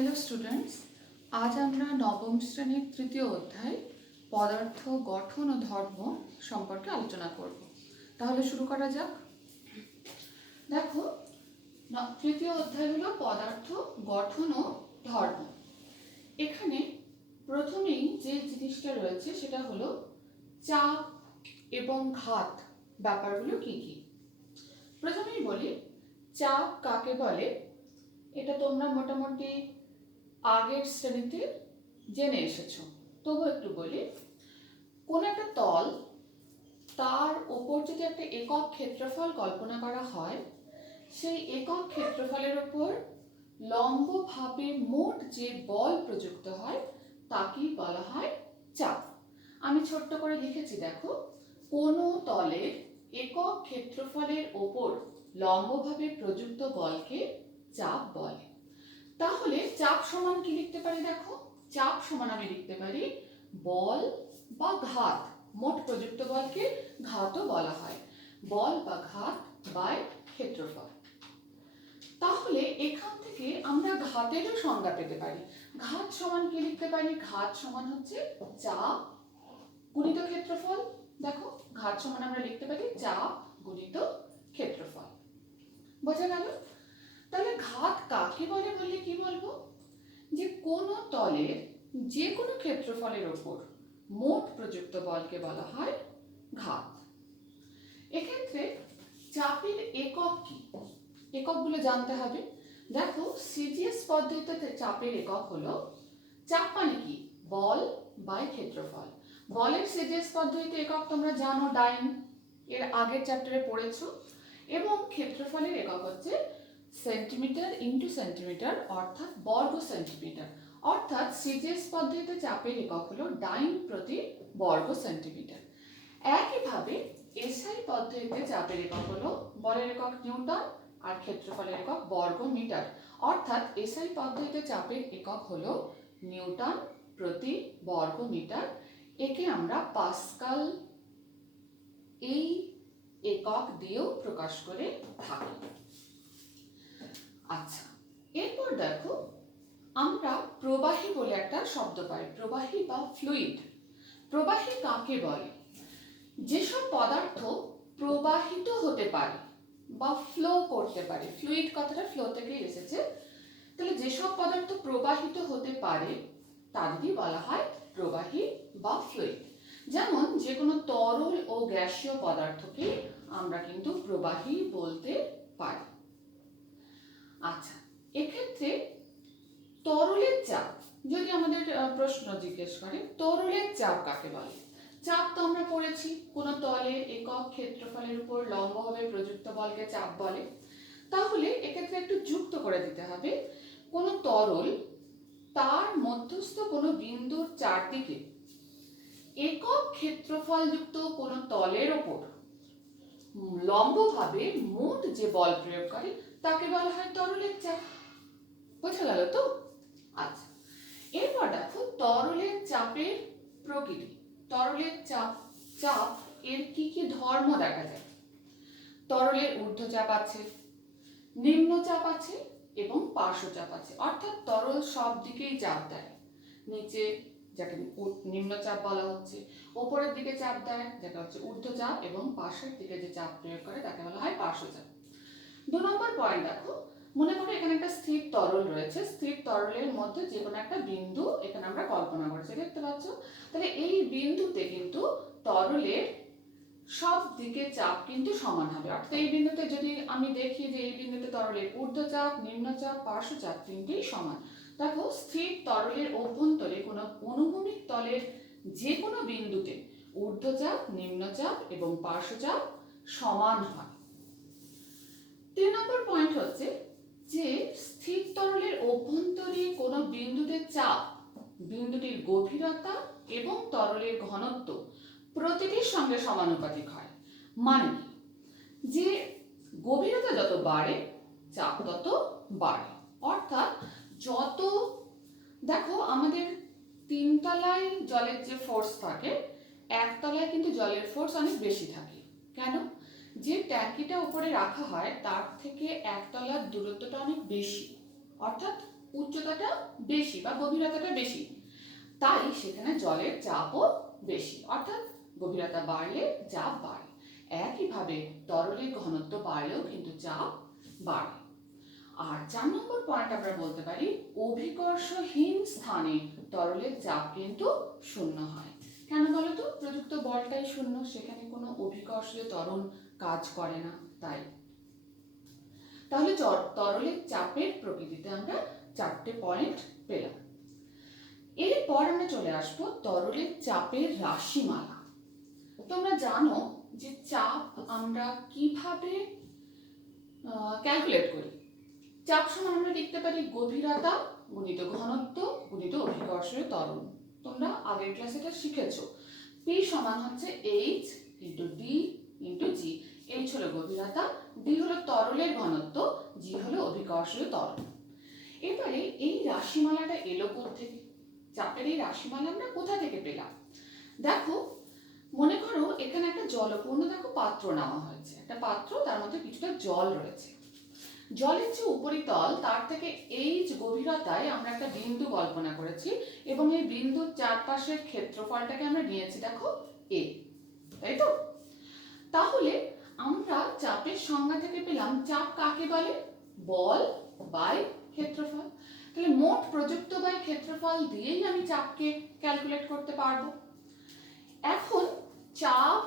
Hello students, আজ আমরা নবম শ্রেণীর তৃতীয় অধ্যায় পদার্থ গঠন ও ধর্ম সম্পর্কে আলোচনা করব। তাহলে শুরু করা যাক। দেখো, তৃতীয় অধ্যায় হলো পদার্থ গঠন ও ধর্ম। এখানে প্রথমেই যে জিনিসটা রয়েছে সেটা হলো চাপ এবং ঘাত ব্যাপারগুলো কি কি। প্রথমেই বলি, চাপ কাকে বলে এটা তোমরা মোটামুটি আগের শ্রেণীতে জেনে এসেছো, তবু একটু বলি। কোন একটা তল, তার ওপর যদি একটা একক ক্ষেত্রফল কল্পনা করা হয়, সেই একক ক্ষেত্রফলের ওপর লম্বভাবে মোট যে বল প্রযুক্ত হয় তাকেই বলা হয় চাপ। আমি ছোট্ট করে লিখেছি, দেখো, কোনো তলের একক ক্ষেত্রফলের ওপর লম্বভাবে প্রযুক্ত বলকে চাপ বলে। তাহলে চাপ সমান কি লিখতে পারি? দেখো, চাপ সমান আমি লিখতে পারি বল বা ঘাত। মোট প্রযুক্ত বলকে ঘাতও বলা হয়। বল বা ঘাত বাই ক্ষেত্রফল। তাহলে এখান থেকে আমরা ঘাতেরও সংজ্ঞা পেতে পারি। ঘাত সমান কি লিখতে পারি? ঘাত সমান হচ্ছে চাপ গুণিত ক্ষেত্রফল। দেখো, ঘাত সমান আমরা লিখতে পারি চাপ গুণিত ক্ষেত্রফল। বোঝা গেল? তাহলে ঘাত কাকে বলে বললে কি বলবো? যে কোনো তলের যে কোনো ক্ষেত্রফলের ওপর মোট প্রযুক্ত বলকে বলা হয় ঘাত। এক্ষেত্রে চাপের একক কি, এককগুলো জানতে হবে। দেখো, সিজিএস পদ্ধতিতে চাপের একক হলো, চাপ মানে কি? বল বাই ক্ষেত্রফল। বলের সিজিএস পদ্ধতিতে একক তোমরা জানো, ডাইন, এর আগের চ্যাপ্টারে পড়েছো। এবং ক্ষেত্রফলের একক হচ্ছে সেন্টিমিটার ইন্টু সেন্টিমিটার, অর্থাৎ বর্গ সেন্টিমিটার। অর্থাৎ সিজিএস পদ্ধতিতে চাপের একক হলো ডাইন প্রতি বর্গ সেন্টিমিটার। একইভাবে এসআই পদ্ধতিতে চাপের একক হলো, বলের একক নিউটন আর ক্ষেত্রফলের একক বর্গ মিটার। অর্থাৎ এসআই পদ্ধতিতে চাপের একক হলো নিউটন প্রতি বর্গ মিটার। একে আমরা পাস্কাল এই একক দিয়েও প্রকাশ করে থাকি। আচ্ছা, এরপর দেখো, আমরা প্রবাহী বলে একটা শব্দ পাই, প্রবাহী বা ফ্লুইড। প্রবাহী কাকে বলে? যেসব পদার্থ প্রবাহিত হতে পারে বা ফ্লো করতে পারে, ফ্লুইড কথাটা ফ্লো থেকেই এসেছে। তাহলে যেসব পদার্থ প্রবাহিত হতে পারে তাদেরই বলা হয় প্রবাহী বা ফ্লুইড। যেমন যে কোনো তরল ও গ্যাসীয় পদার্থকে আমরা কিন্তু প্রবাহী বলতে পারি। আচ্ছা, এক্ষেত্রে তরলের চাপ, যদি আমাদের প্রশ্ন জিজ্ঞেস করে তরলের চাপ কাকে বলে? চাপ তো আমরা পড়েছি, কোনো তলের একক ক্ষেত্রফলের উপর লম্বভাবে প্রযুক্ত বলকে চাপ বলে। তাহলে এক্ষেত্রে একটু যুক্ত করে দিতে হবে, কোনো তরল তার মধ্যস্থ কোনো বিন্দুর চারদিকে একক ক্ষেত্রফল যুক্ত কোনো তলের ওপর লম্বভাবে মোট যে বল প্রয়োগ করে তাকে বলা হয় তরলের চাপ। বোঝা গেল তো? আচ্ছা, এরপর দেখো তরলের চাপের প্রকৃতি। তরলের চাপ এর কি কি ধর্ম দেখা যায়? তরলের ঊর্ধ্বচাপ আছে, নিম্নচাপ আছে এবং পার্শ্বচাপ আছে। অর্থাৎ তরল সব দিকেই চাপ দেয়। নিচে যাকে নিম্নচাপ বলা হচ্ছে, ওপরের দিকে চাপ দেয় যেটা হচ্ছে ঊর্ধ্বচাপ, এবং পাশের দিকে যে চাপ প্রয়োগ করে তাকে বলা হয় পার্শ্বচাপ। 2 নম্বর পয়েন্ট দেখো, মনে করো এখানে একটা স্থির তরল রয়েছে। স্থির তরলের মধ্যে যে কোনো একটা বিন্দু এখানে আমরা কল্পনা করেছি, দেখতে পাচ্ছ? তাহলে এই বিন্দুতে কিন্তু তরলের সব দিকে চাপ কিন্তু সমান হবে। অর্থাৎ এই বিন্দুতে যদি আমি দেখি যে এই বিন্দুতে তরলের ঊর্ধ্বচাপ, নিম্নচাপ, পার্শ্বচাপ তিনটেই সমান। দেখো, স্থির তরলের অভ্যন্তরে কোনো অনুভূমিক তলের যে কোনো বিন্দুতে ঊর্ধ্বচাপ, নিম্নচাপ এবং পার্শ্বচাপ সমান হয়। 3 নম্বর পয়েন্ট হচ্ছে যে স্থির তরলের অভ্যন্তরে কোনো বিন্দুতে চাপ, বিন্দুটির গভীরতা এবং তরলের ঘনত্ব প্রতিটির সঙ্গে সমানুপাতিক হয়। মানে যে গভীরতা যত বাড়ে চাপ তত বাড়ে। অর্থাৎ যত, দেখো আমাদের 3 তলায় জলের যে ফোর্স থাকে, 1 তলায় কিন্তু জলের ফোর্স অনেক বেশি থাকে। কেন? যে ট্যাঙ্কিটা উপরে রাখা হয় তার থেকে 1 তলার দূরত্বটা অনেক বেশি, অর্থাৎ উচ্চতাটা বেশি বা গভীরতাটা বেশি, তাই সেখানে জলের চাপও বেশি, অর্থাৎ গভীরতা বাড়লে চাপ বাড়ে। একইভাবে তরলের ঘনত্ব বাড়লেও কিন্তু চাপ বাড়ে। আর 4 নম্বর পয়েন্ট আমরা বলতে পারি অভিকর্ষহীন স্থানে তরলের চাপ কিন্তু শূন্য হয়। কেন বলতো? প্রযুক্ত বলটাই শূন্য, সেখানে কোনো অভিকর্ষীয় ত্বরণ কাজ করে না, তাই। তাহলে তরলের চাপের প্রকৃতিতে আমরা 4টে পয়েন্ট পেলাম। এরপর আমরা চলে আসবো তরলের চাপের রাশিমালা। তোমরা জানো যে চাপ আমরা কিভাবে ক্যালকুলেট করি। চাপ সমান আমরা লিখতে পারি গভীরতা গুণিত ঘনত্ব গুণিত অভিকর্ষীয় ত্বরণ। তোমরা আগের ক্লাসে এটা শিখেছো। পি সমান হচ্ছে এইচ ইন্টু ডি ইন্টু জি। এইচ হলো গভীরতা, ডি হলো তরলের ঘনত্ব, জি হলো অভিকর্ষীয় ত্বরণ। এবারে এই রাশিমালাটা এলো কোত্থেকে? চাপের এই রাশিমালা আমরা কোথা থেকে পেলাম? দেখো, মনে করো এখানে একটা জলপূর্ণ পাত্র নেওয়া হয়েছে, একটা পাত্র, তার মধ্যে কিছুটা জল রয়েছে। জলের যে উপরিতল তার থেকে এইচ গভীরতায় আমরা একটা বিন্দু কল্পনা করেছি এবং এই বিন্দুর চারপাশের ক্ষেত্রফলটাকে আমরা নিয়েছি দেখো এ, তাই তো? তাহলে আমরা চাপের সংজ্ঞা থেকে পেলাম চাপ কাকে বলে? বল বাই ক্ষেত্রফল। তাহলে মোট প্রযুক্ত বাই ক্ষেত্রফল দিয়েই আমি চাপকে ক্যালকুলেট করতে পারবো। এখন চাপ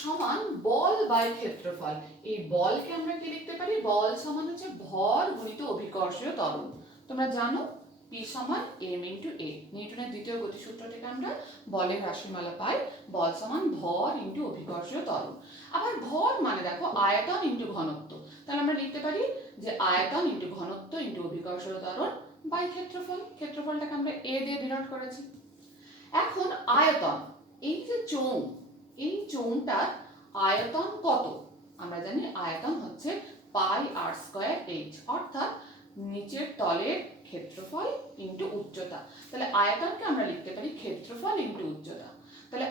সমান বল বাই ক্ষেত্রফল, এই বলকে আমরা কি লিখতে পারি? বল সমান হচ্ছে ভর গুণিত অভিকর্ষীয় ত্বরণ। তোমরা জানো P সমান m ইন্টু a। নিউটনের দ্বিতীয় গতিসূত্র থেকে আমরা বলের রাশিমালা পাই, বল সমান ভর ইন্টু অভিকর্ষীয় ত্বরণ। আবার ভর মানে দেখো আয়তন ইন্টু ঘনত্ব, তাহলে আমরা লিখতে পারি যে আয়তন ইন্টু ঘনত্ব ইন্টু অভিকর্ষীয় ত্বরণ বাই ক্ষেত্রফল। ক্ষেত্রফলটাকে আমরা a দিয়ে ডিনোট করেছি। এখন আয়তন, এই যে চোঙ, এই চোঙটার আয়তন কত? আমরা জানি আয়তন হচ্ছে পাই আর স্কয়ার এইচ, অর্থাৎ নিচের তলের ক্ষেত্রফল ইন্টু উচ্চতা। তাহলে আয়তনকে আমরা লিখতে পারি ক্ষেত্রফল ইন্টু উচ্চতা। তাহলে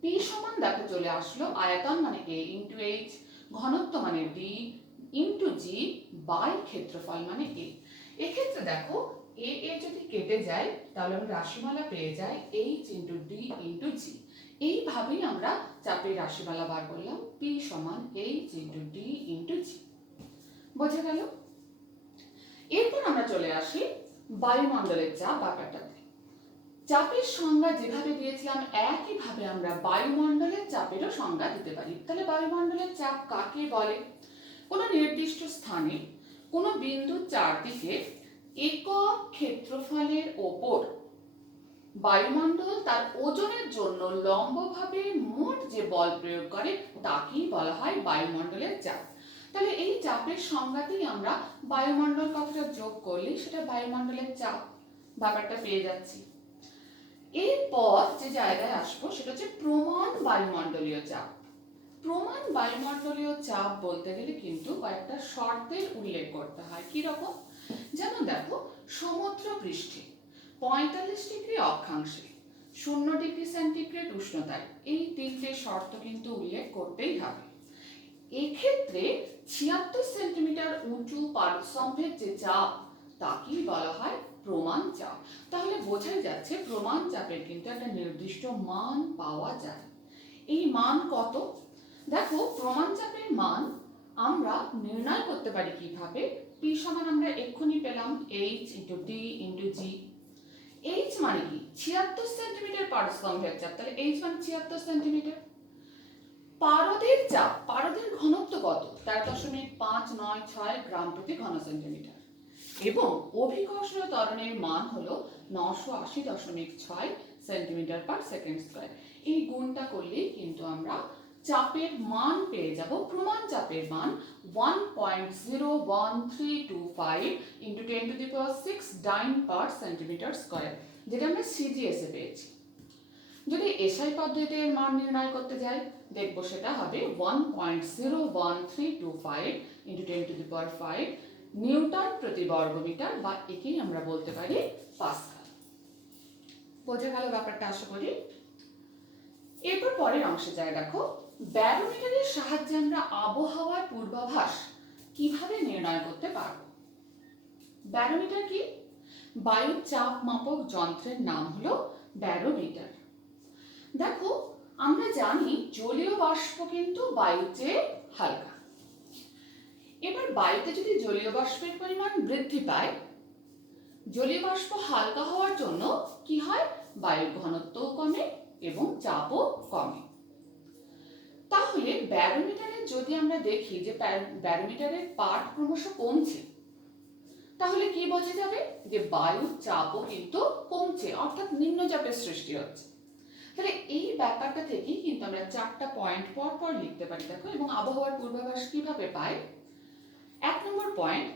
পি সমান দেখো চলে আসলো আয়তন মানে এ ইন্টু এইচ, ঘনত্ব মানে ডি ইন্টু জি বাই ক্ষেত্রফল মানে এ। এক্ষেত্রে দেখো এ এ যদি কেটে যায় তাহলে আমরা রাশিমালা পেয়ে যাই এইচ ইন্টু ডি ইন্টু জি। এইভাবেই আমরা চাপের রাশিমালা বার করলাম, পি সমান এইচ ইন্টু ডি ইন্টু জি। বোঝা গেল? এরপর আমরা চলে আসি বায়ুমণ্ডলের চাপ ব্যাপারটাতে। চাপের সংজ্ঞা যেভাবে দিয়েছিলাম একইভাবে আমরা বায়ুমণ্ডলের চাপেরও সংজ্ঞা দিতে পারি। তাহলে বায়ুমণ্ডলের চাপ কাকে বলে? কোনো নির্দিষ্ট স্থানে কোনো বিন্দুর চারদিকে একক ক্ষেত্রফলের ওপর বায়ুমণ্ডল তার ওজনের জন্য লম্বভাবে মোট যে বল প্রয়োগ করে তাকেই বলা হয় বায়ুমণ্ডলের চাপ। তাহলে এই চাপের সংজ্ঞাতেই আমরা বায়ুমণ্ডল কথাটা যোগ করলে সেটা বায়ুমণ্ডলের চাপ ব্যাপারটা পেয়ে যাচ্ছি। এরপর যে জায়গায় আসবো সেটা হচ্ছে প্রমাণ বায়ুমণ্ডলীয় চাপ। প্রমাণ বায়ুমণ্ডলীয় চাপ বলতে গেলে কিন্তু কয়েকটা শর্তের উল্লেখ করতে হয়। কি রকম? যেমন দেখো, সমুদ্র পৃষ্ঠে 45 ডিগ্রি অক্ষাংশে 0 ডিগ্রি সেন্টিগ্রেড উষ্ণতায় এই 3টে শর্ত কিন্তু উল্লেখ করতেই হবে। এক্ষেত্রে 76 সেন্টিমিটার উঁচু পারস্তম্ভের যে চাপ তাকেই বলা হয় প্রমাণ চাপ। তাহলে বোঝাই যাচ্ছে প্রমাণ চাপের কিন্তু একটা নির্দিষ্ট মান পাওয়া যায়। এই মান কত? দেখো, প্রমাণ চাপের মান আমরা নির্ণয় করতে পারি কিভাবে? পি সমান আমরা এক্ষুনি পেলাম এইচ ইন্টু ডি ইন্টু জি। এইচ মানে কি? 76 সেন্টিমিটার পারস্তম্ভের চাপ, তাহলে এইচ মানে 76 সেন্টিমিটার। পারদের চাপ, পারদের ঘনত্ব কত? 13.596 গ্রাম প্রতি ঘন সেন্টিমিটার এবং অভিকর্ষীয় ত্বরণের মান হলো 980.6 সেন্টিমিটার পার সেকেন্ড স্কয়ার। এই গুণটা করলেই কিন্তু আমরা চাপের মান পেয়ে যাব। প্রমাণ চাপের মান 1.01325 ইন্টু 10⁶ ডাইন পার সেন্টিমিটার স্কয়ার, যেটা আমরা সিজিএস এ পেয়েছি। যদি এসআই পদ্ধতিতে এর মান নির্ণয় করতে যাই দেখব সেটা হবে 1.01325 ইন্টু 10⁵ নিউটন প্রতি বর্গমিটার, বা একেই আমরা বলতে পারি পাস্কাল। বোঝা গেল ব্যাপারটা আশা করি। এরপর পরের অংশে যাই। দেখো, ব্যারোমিটারের সাহায্যে আমরা আবহাওয়ার পূর্বাভাস কিভাবে নির্ণয় করতে পারব? ব্যারোমিটার কি? বায়ুর চাপ মাপক যন্ত্রের নাম হলো ব্যারোমিটার। দেখো, আমরা জানি জলীয় বাষ্প কিন্তু বায়ুর চেয়ে হালকা। এবার বায়ুতে যদি জলীয় বাষ্পের পরিমাণ বৃদ্ধি পায়, জলীয় বাষ্প হালকা হওয়ার জন্য কি হয়, বায়ুর ঘনত্বও কমে এবং চাপও কমে। তাহলে ব্যারোমিটারে যদি আমরা দেখি যে ব্যারোমিটারের পাঠ ক্রমশ কমছে, তাহলে কি বোঝা যাবে, যে বায়ুর চাপও কিন্তু কমছে, অর্থাৎ নিম্নচাপের সৃষ্টি হচ্ছে। তাহলে এই ব্যাপারটা থেকেই কিন্তু আমরা 4টা পয়েন্ট পর পর লিখতে পারি। দেখো, এবং আবহাওয়ার পূর্বাভাস কিভাবে পাই। 1 নম্বর পয়েন্ট,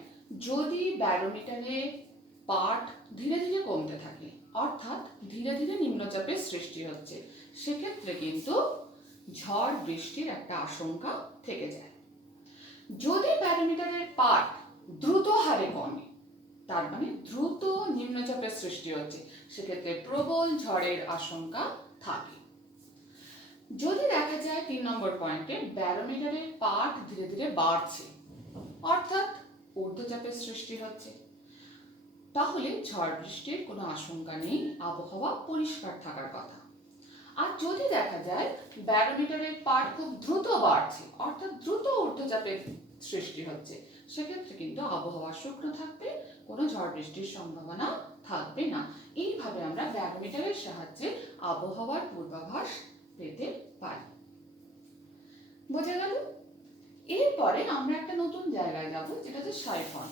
যদি ব্যারোমিটারে পাঠ ধীরে ধীরে কমতে থাকে, অর্থাৎ ধীরে ধীরে নিম্নচাপের সৃষ্টি হচ্ছে, সেক্ষেত্রে কিন্তু ঝড় বৃষ্টির একটা আশঙ্কা থেকে যায়। যদি ব্যারোমিটারের পাঠ দ্রুত হারে কমে, তার মানে দ্রুত নিম্নচাপের সৃষ্টি হচ্ছে, সেক্ষেত্রে প্রবল ঝড়ের আশঙ্কা থাকে। যদি দেখা যায় 3 নম্বর পয়েন্টে ব্যারোমিটারের পাঠ ধীরে ধীরে বাড়ছে, অর্থাৎ ঊর্ধ্বচাপের সৃষ্টি হচ্ছে, তাহলে ঝড় বৃষ্টির কোনো আশঙ্কা নেই, আবহাওয়া পরিষ্কার থাকার কথা। আর যদি দেখা যায় ব্যারোমিটারের পাঠ খুব দ্রুত বাড়ছে, অর্থাৎ দ্রুত ঊর্ধ্বচাপের সৃষ্টি হচ্ছে, সেক্ষেত্রে কিন্তু আবহাওয়া শুকনো থাকবে, কোনো ঝড় বৃষ্টির সম্ভাবনা থাকবে না। এইভাবে আমরা ব্যারোমিটারের সাহায্যে আবহাওয়ার পূর্বাভাস পেতে পারি। বোঝা গেল? এরপরে আমরা একটা নতুন জায়গায় যাব, যেটা হচ্ছে সাইফন।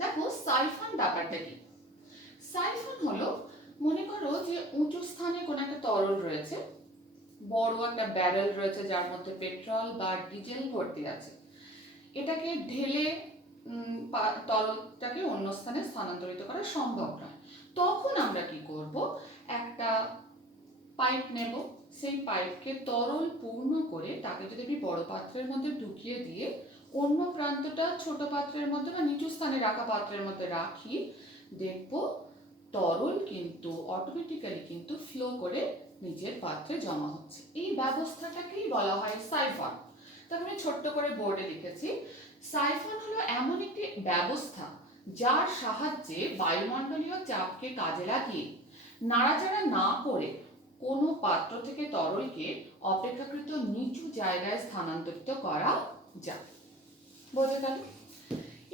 দেখো, সাইফন ব্যাপারটা কি। সাইফন হলো, মনে করো যে উঁচু স্থানে কোনো একটা তরল রয়েছে, বড় একটা ব্যারেল রয়েছে যার মধ্যে পেট্রোল বা ডিজেল ভর্তি আছে, এটাকে ঢেলে তরলটাকে অন্য স্থানে স্থানান্তরিত করা সম্ভব নয়। তখন আমরা কি করব, একটা পাইপ নেব, সেই পাইপকে তরল পূর্ণ করে তাকে যদি আমি বড় পাত্রের মধ্যে ঢুকিয়ে দিয়ে অন্য প্রান্তটা ছোট পাত্রের মধ্যে বা নিচু স্থানে রাখা পাত্রের মধ্যে রাখি, দেখব তরল কিন্তু অটোমেটিক্যালি কিন্তু ফ্লো করে নিজের পাত্রে জমা হচ্ছে। এই ব্যবস্থাটাকেই বলা হয় সাইফন। তার মানে ছোট্ট করে বোর্ডে লিখেছি, সাইফন হলো এমন একটি ব্যবস্থা যার সাহায্যে বায়ুমণ্ডলীয় চাপকে কাজে লাগিয়ে নাড়াচাড়া না করে কোনো পাত্র থেকে তরলকে অপেক্ষাকৃত নিচু জায়গায় স্থানান্তরিত করা যায়। বোঝা গেল?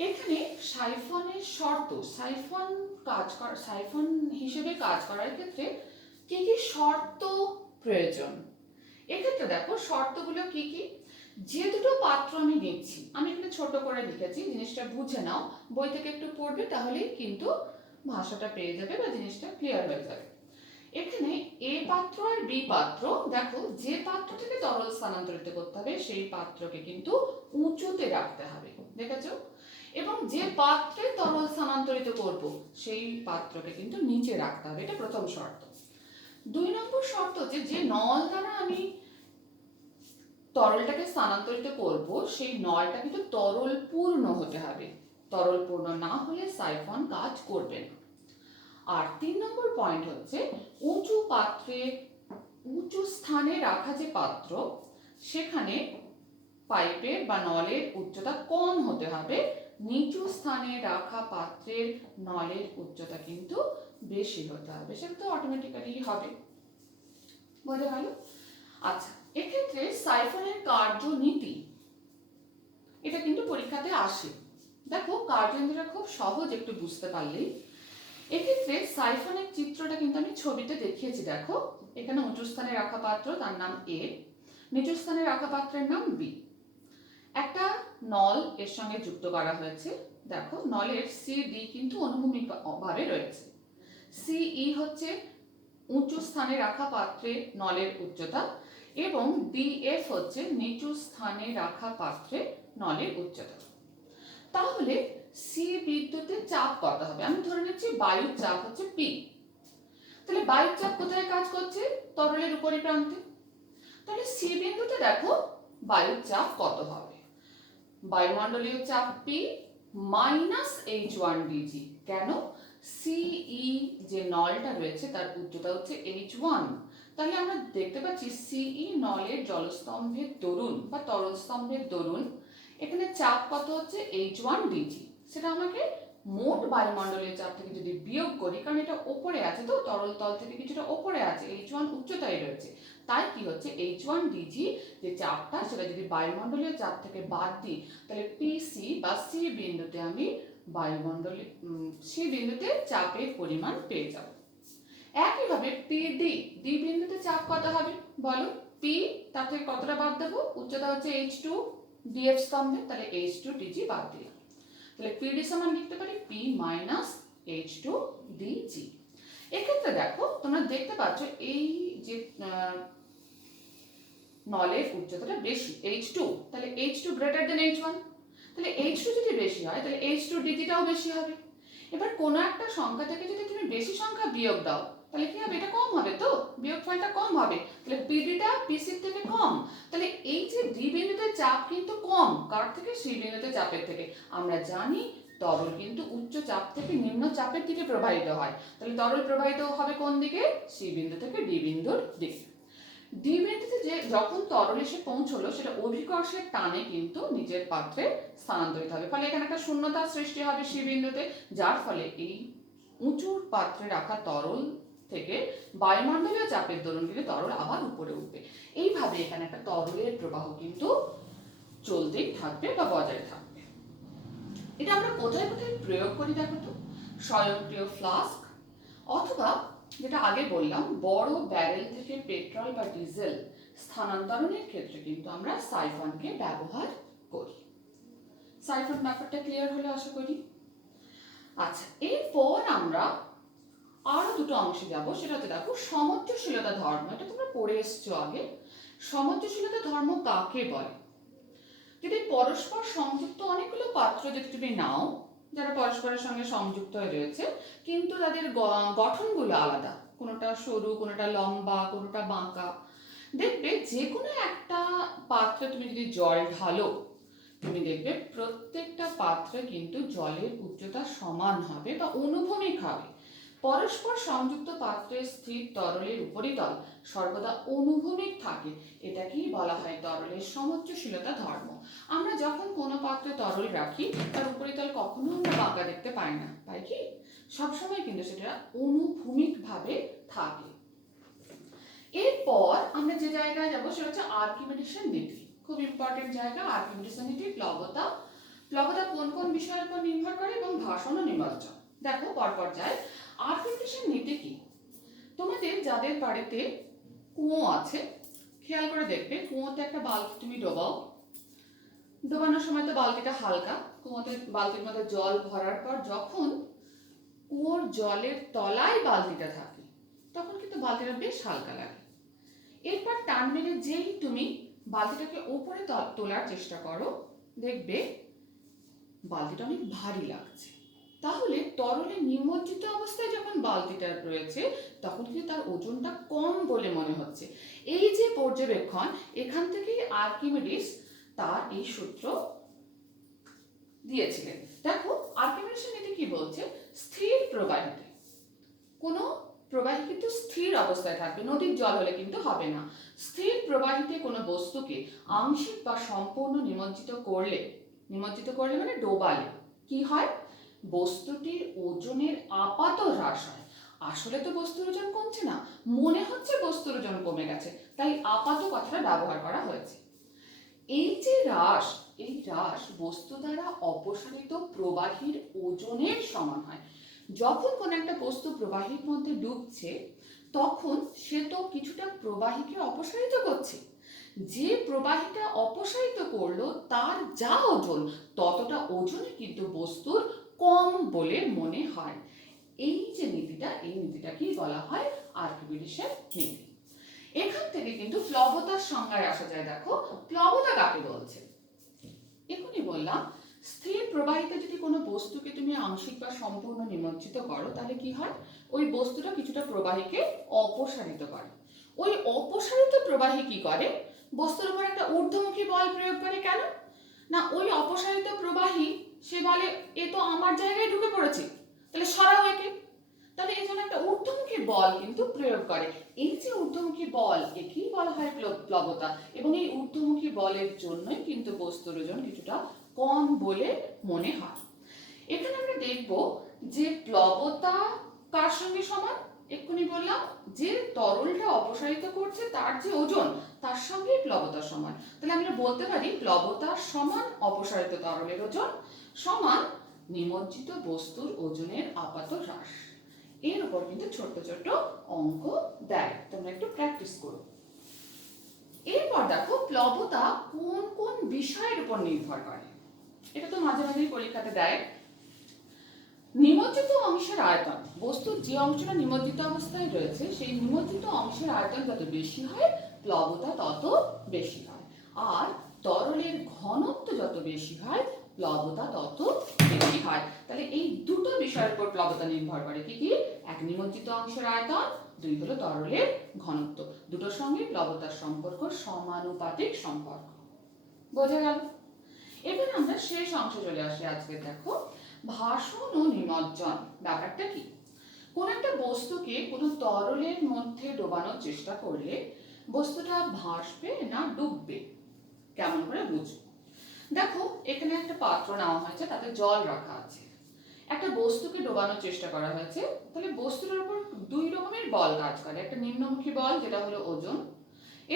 এখানে সাইফনের শর্ত, সাইফন হিসেবে কাজ করার ক্ষেত্রে কি কি শর্ত প্রয়োজন। এক্ষেত্রে দেখো শর্তগুলো কি কি। যে দুটো পাত্র আমি নিচ্ছি, আমি এখানে ছোট করে লিখেছি, জিনিসটা বুঝে নাও, বই থেকে একটু পড়বে তাহলেই কিন্তু ভাষাটা পেয়ে যাবে বা জিনিসটা ক্লিয়ার হয়ে যাবে। এখানে এ পাত্র আর বি পাত্র, দেখো যে পাত্র থেকে তরল স্থানান্তরিত করতে হবে সেই পাত্রকে কিন্তু উঁচুতে রাখতে হবে, দেখেছো, এবং যে পাত্রে তরল স্থানান্তরিত করব সেই পাত্রকে কিন্তু নিচে রাখতে হবে, এটা প্রথম শর্ত। 2 নম্বর শর্ত হচ্ছে, যে নল দ্বারা আমি তরলটাকে স্থানান্তরিত করব সেই নলটা কিন্তু তরল পূর্ণ হতে হবে, তরল পূর্ণ না হলে সাইফন কাজ করবে না। আর 3 নম্বর পয়েন্ট হচ্ছে, উঁচু পাত্রে উঁচু স্থানে রাখা যে পাত্র, সেখানে পাইপের বা নলের উচ্চতা কম হতে হবে, নিচু স্থানে রাখা পাত্রের নলের উচ্চতা কিন্তু বেশি হতে হবে, সেটা তো অটোমেটিক্যালি হবে। বোঝা গেল? আচ্ছা, এক্ষেত্রে সাইফনের কার্যনীতি, এটা কিন্তু পরীক্ষাতে আসে। দেখো, কার্যনীতিটা খুব সহজ, একটু বুঝতে পারলেই। এক্ষেত্রে সাইফনের চিত্রটা কিন্তু আমি ছবিতে দেখিয়েছি। দেখো, এখানে উঁচু স্থানে রাখা পাত্র, তার নাম এ, নিচু স্থানে রাখা পাত্রের নাম বি। একটা নল এর সঙ্গে যুক্ত করা হয়েছে। দেখো, নলের সি ডি কিন্তু অনুভূমিক ভাবে রয়েছে। সিই হচ্ছে উঁচু স্থানে রাখা পাত্রে নলের উচ্চতা, এবং ডিএফ হচ্ছে নিচু স্থানে রাখা পাত্রে নলের উচ্চতা। তাহলে সি বিন্দুতে চাপ কত হবে? আমি ধরে নিচ্ছি বায়ুর চাপ হচ্ছে পি। তাহলে বায়ুর চাপ কোথায় কাজ করছে? তরলের উপরি প্রান্তে। তাহলে সি বিন্দুতে দেখো বায়ুর চাপ কত হবে? বায়ুমণ্ডলীয় চাপ পি মাইনাস H1 ডিজি। কেন? সিই যে নলটা রয়েছে তার উচ্চতা হচ্ছে H1। তাহলে আমরা দেখতে পাচ্ছি সিই নলের জলস্তম্ভের দরুন বা তরল স্তম্ভের দরুন এখানে চাপ কত হচ্ছে? H1 DG. সেটা আমাকে মোট বায়ুমণ্ডলীয় চাপ থেকে যদি বিয়োগ করি, কারণ এটা ওপরে আছে তো, তরল তল থেকে কিছুটা ওপরে আছে, H1 উচ্চতায় রয়েছে, তাই কি হচ্ছে H1 dg যে চাপটা সেটা যদি বায়ুমণ্ডলীয় চাপ থেকে বাদ দিই, তাহলে পিসি বা সি বিন্দুতে আমি বায়ুমণ্ডলীয় সি বিন্দুতে চাপের পরিমাণ পেয়ে যাব। একইভাবে পিডি ডি বিন্দুতে চাপ কত হবে বলো? পি তার থেকে কতটা বাদ দেবো? উচ্চতা হচ্ছে H2 df স্তম্ভে, তাহলে H2 dg বাদ দিলাম। তাহলে পিডি সমান লিখতে পারি P মাইনাস H2 dg। এক্ষেত্রে দেখো তোমরা দেখতে পাচ্ছ এই যে নলের উচ্চতাটা বেশি H2, তাহলে H2 গ্রেটার দেন H1, তাহলে H2 যদি বেশি হয় তাহলে H2 dgটাও বেশি হবে। এবার কোনো একটা সংখ্যা থেকে যদি তুমি বেশি সংখ্যা বিয়োগ দাও তাহলে কি হবে? এটা কম হবে তো, বিয়োগফলটা কম হবে, তাহলে পিডিটা পিসির থেকে কম। তাহলে এই যে ডি বিন্দুতে চাপ কিন্তু কম কার থেকে? সি বিন্দুতে চাপের থেকে। আমরা জানি তরল কিন্তু উচ্চ চাপ থেকে নিম্ন চাপের দিকে প্রবাহিত হয়, তাহলে তরল প্রবাহিত হবে কোন দিকে? সি বিন্দু থেকে ডি বিন্দুর দিকে। ডি বিন্দুতে যে যখন তরল এসে পৌঁছলো সেটা অভিকর্ষের টানে কিন্তু নিজের পাত্রে স্থানান্তরিত হবে, ফলে এখানে একটা শূন্যতার সৃষ্টি হবে সি বিন্দুতে, যার ফলে এই উঁচু পাত্রে রাখা তরল থেকে বায়ুমণ্ডলীয় চাপের দরুন কিন্তু তরল আবার উপরে উঠবে। এইভাবে এখানে একটা তরলের প্রবাহ কিন্তু চলতেই থাকবে বা বজায় থাকবে। এটা আমরা কোথায় কোথায় প্রয়োগ করি দেখো তো? স্বয়ংক্রিয় ফ্লাস্ক, অথবা যেটা আগে বললাম বড় ব্যারেল থেকে পেট্রোল বা ডিজেল স্থানান্তরণের ক্ষেত্রে কিন্তু আমরা সাইফনকে ব্যবহার করি। সাইফন ব্যাপারটা ক্লিয়ার হলে আশা করি। আচ্ছা, এরপর আমরা আরো দুটো অংশে যাব, সেটা হচ্ছে দেখো সমুচ্চশীলতা ধর্ম। এটা তোমরা পড়ে এসছো আগে। সমুচ্চশীলতা ধর্ম কাকে বলে? যদি পরস্পর সংযুক্ত অনেকগুলো পাত্র যদি তুমি নাও, যারা পরস্পরের সঙ্গে সংযুক্ত হয়ে রয়েছে কিন্তু তাদের গঠনগুলো আলাদা, কোনোটা সরু, কোনোটা লম্বা, কোনোটা বাঁকা, দেখবে যে কোনো একটা পাত্রে তুমি যদি জল ঢালো, তুমি দেখবে প্রত্যেকটা পাত্রে কিন্তু জলের উচ্চতা সমান হবে বা অনুভূমিক হবে। পরস্পর সংযুক্ত পাত্রে স্থির তরলের উপরিতল সর্বদা অনুভূমিক থাকে, এটাকেই বলা হয় তরলের সমুচ্চশীলতা ধর্ম। আমরা যখন কোনো পাত্রে তরল রাখি তার উপরিতল কখনো আমরা বাঁকা দেখতে পাই না, পাই কি? সবসময় কিন্তু সেটা অনুভূমিক ভাবে থাকে। এরপর আমরা যে জায়গায় যাব সেটা হচ্ছে আর্কিমিডিসের নীতি। খুব ইম্পর্টেন্ট জায়গা আর্কিমিডিসের নীতি। প্লবতা, প্লবতা কোন কোন বিষয়ের উপর নির্ভর করে এবং ঘর্ষণ ও নিমজ্জন। দেখো পরপর যায়। আর্কিমিডিসের নীতি কি? তোমাদের যাদের বাড়িতে কুয়ো আছে খেয়াল করে দেখবে, কুয়োতে একটা বালতি তুমি ডোবাও, ডোবানোর সময় তো বালতিটা হালকা, কুয়োতে বালতির মধ্যে জল ভরার পর যখন কুয়োর জলের তলায় বালতিটা থাকে তখন কিন্তু বালতিটা বেশ হালকা লাগে। এরপর টান মেরে যেই তুমি বালতিটাকে উপরে তোলার চেষ্টা করো, দেখবে বালতিটা অনেক ভারী লাগছে। তাহলে তরলে নিমজ্জিত অবস্থায় যখন বালতিটা রয়েছে তখন কিন্তু তার ওজনটা কম বলে মনে হচ্ছে। এই যে পর্যবেক্ষণ, এখান থেকেই আর্কিমিডিস তার এই সূত্র দিয়েছিলেন। দেখো আর্কিমিডিসের নীতি কি বলছে? স্থির প্রবাহিতে কোনো প্রবাহী কিন্তু স্থির অবস্থায় থাকবে, নদীর জল হলে কিন্তু হবে না। স্থির প্রবাহিতে কোনো বস্তুকে আংশিক বা সম্পূর্ণ নিমজ্জিত করলে মানে ডোবালে কি হয়? বস্তুটির ওজনের আপাত হ্রাস হয়। আসলে তো বস্তুর ওজন কমছে না, মনে হচ্ছে বস্তুর ওজন কমে গেছে, তাই আপাত কথাটা ব্যবহার করা হয়েছে। এই যে হ্রাস, এই হ্রাস বস্তু দ্বারা অপসারিত প্রবাহীর ওজনের সমান হয়। যখন কোন একটা বস্তু প্রবাহীর মধ্যে ডুবছে তখন সে তো কিছুটা প্রবাহীকে অপসারিত করছে, যে প্রবাহীটা অপসারিত করলো তার যা ওজন ততটা ওজনে কিন্তু বস্তুর কম বলে মনে হয়। এই যে নীতিটা, এই নীতিটাকেই বলা হয় আর্কিমিডিসের নীতি। এখান থেকে কিন্তু প্লবতার সংজ্ঞায় আসা যায়। দেখো প্লবতা কাকে বলছে? এখনই বললাম স্থির প্রবাহিতে যদি কোনো বস্তুকে তুমি আংশিক বা সম্পূর্ণ নিমজ্জিত করো তাহলে কি হয়? ওই বস্তুটা কিছুটা প্রবাহীকে অপসারিত করে। ওই অপসারিত প্রবাহী কি করে? বস্তুর উপর একটা ঊর্ধ্বমুখী বল প্রয়োগ করে। কেন না? ওই অপসারিত প্রবাহী সে বলে এ তো আমার জায়গায় ঢুকে পড়েছে, তাহলে সরাও একে। তাহলে এই জন্য একটা ঊর্ধ্বমুখী বল কিন্তু প্রয়োগ করে। এই যে ঊর্ধ্বমুখী বল, একেই বলা হয় প্লবতা, এবং এই ঊর্ধ্বমুখী বলের জন্যই কিন্তু বস্তুর ওজন কিছুটা কম বলে মনে হয়। এখানে আমরা দেখব যে প্লবতা কার সঙ্গে সমান। এক্ষুনি বললাম যে তরলটা অপসারিত করছে তার যে ওজন তার সঙ্গে প্লবতা সমান। তাহলে আমরা বলতে পারি প্লবতা সমান অপসারিত তরলের ওজন সমান নিমজ্জিত বস্তুর ওজনের আপাত হ্রাস। এর উপর কিন্তু ছোট্ট ছোট্ট অঙ্ক দেয়, তোমরা একটু প্র্যাকটিস করো। এরপর দেখো প্লবতা কোন কোন বিষয়ের উপর নির্ভর করে। এটা তো মাঝে মাঝেই পরীক্ষাতে দেয়। নিমজ্জিত অংশের আয়তন, বস্তুর যে অংশটা নিমজ্জিত অবস্থায় রয়েছে সেই নিমজ্জিত অংশের আয়তন যত বেশি হয় প্লবতা তত বেশি হয়। আর তরলের ঘনত্ব যত বেশি হয় প্লবতা তত বেশি হয়। তাহলে এই দুটো বিষয়ের উপর প্লবতা নির্ভর করে। কি কি? এক, নিমজ্জিত অংশের আয়তন, দুই হলো তরলের ঘনত্ব। দুটোর সঙ্গে প্লবতার সম্পর্ক সমানুপাতিক সম্পর্ক। বোঝা গেল? এবার আমরা শেষ অংশে চলে আসি আজকে। দেখো ভাসন ও নিমজ্জন ব্যাপারটা কি। কোন একটা বস্তুকে কোনো তরলের মধ্যে ডোবানোর চেষ্টা করলে বস্তুটা ভাসবে না ডুববে কেমন করে বুঝবো? দেখো এখানে একটা পাত্র নেওয়া হয়েছে, তাতে জল রাখা আছে, একটা বস্তুকে ডোবানোর চেষ্টা করা হয়েছে। তাহলে বস্তুটার উপর দুই রকমের বল কাজ করে, একটা নিম্নমুখী বল যেটা হলো ওজন,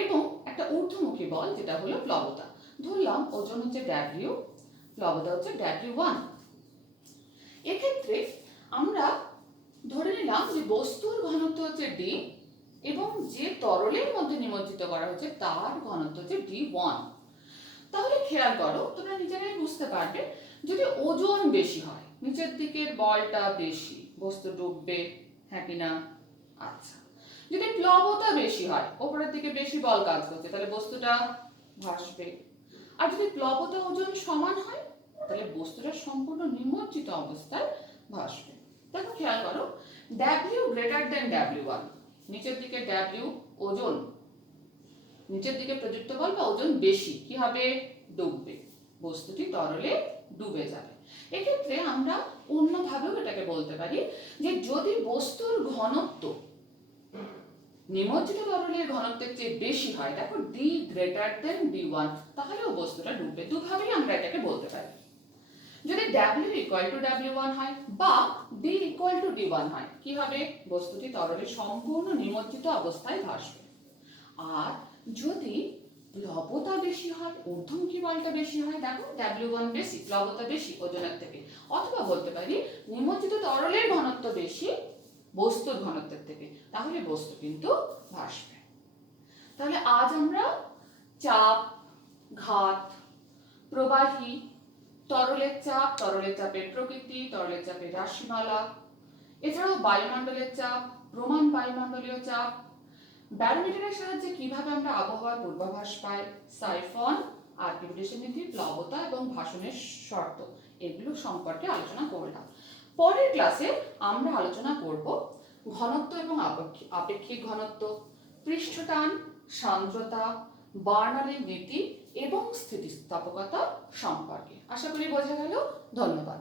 এবং একটা ঊর্ধ্বমুখী বল যেটা হলো প্লবতা। ধরলাম ওজন হচ্ছে W, প্লবতা হচ্ছে W1। এক্ষেত্রে আমরা ধরে নিলাম যে বস্তুর ঘনত্ব হচ্ছে D এবং যে তরলের মধ্যে নিমজ্জিত করা হচ্ছে তার ঘনত্ব হচ্ছে D1। তাহলে খেয়াল করো, তোমরা নিজেরাই বুঝতে পারবে, যদি ওজন বেশি হয় নিচের দিকের বলটা বেশি, বস্তু ডুববে, হ্যাঁ কি না? আচ্ছা, যদি প্লবতা বেশি হয় উপরের দিকে বেশি বল কাজ করছে তাহলে বস্তুটা ভাসবে। আর যদি প্লবতা ওজন সমান হয় তাহলে বস্তুটা সম্পূর্ণ নিমজ্জিত অবস্থায় ভাসবে। দেখো খেয়াল করো, W গ্রেটার দেন W1, নিচের দিকে W ওজন, নিচের দিকে প্রযুক্ত বল বা ওজন বেশি, কি হবে? ডুববে, বস্তুটি তরলে ডুবে যাবে। এক্ষেত্রে আমরা অন্যভাবেও এটাকে বলতে পারি যে যদি বস্তুর ঘনত্ব নিমজ্জিত তরলের ঘনত্বের চেয়ে বেশি হয়, দেখো D গ্রেটার দেন D1, তাহলেও বস্তুটা ডুববে। দুভাবেই আমরা এটাকে বলতে পারি। যদি W ইকুয়াল টু W1 হয় বা D ইকুয়াল টু D1 হয়, কি হবে? বস্তুটি তরলে সম্পূর্ণ নিমজ্জিত অবস্থায় ভাসবে। আর যদি প্লবতা বেশি হয়, ঊর্ধ্বমুখী বলটা বেশি হয়, দেখো W1 বেশি, প্লবতা বেশি ওজনের থেকে, অথবা বলতে পারি নিমজ্জিত তরলের ঘনত্ব বেশি বস্তুর ঘনত্বের থেকে, তাহলে বস্তু কিন্তু ভাসবে। তাহলে আজ আমরা চাপ, ঘাত, প্রবাহী, তরলের চাপ, তরলের চাপের প্রকৃতি, তরলের চাপের রাশিমালা, এছাড়াও বায়ুমণ্ডলের চাপ, প্রমাণ বায়ুমণ্ডলীয় চাপ, ব্যারোমিটারের সাহায্যে কিভাবে আমরা আবহাওয়ার পূর্বাভাস পাই, সাইফন, আর্কিমিডিসের নীতি, প্লবতা এবং ভাসনের শর্ত, এগুলো সম্পর্কে আলোচনা করলাম। পরের ক্লাসে আমরা আলোচনা করব ঘনত্ব এবং আপেক্ষিক ঘনত্ব, পৃষ্ঠটান, সান্দ্রতা, বার্নৌলির নীতি এবং স্থিতিস্থাপকতা সম্পর্কে। আশা করি বোঝা গেল। ধন্যবাদ।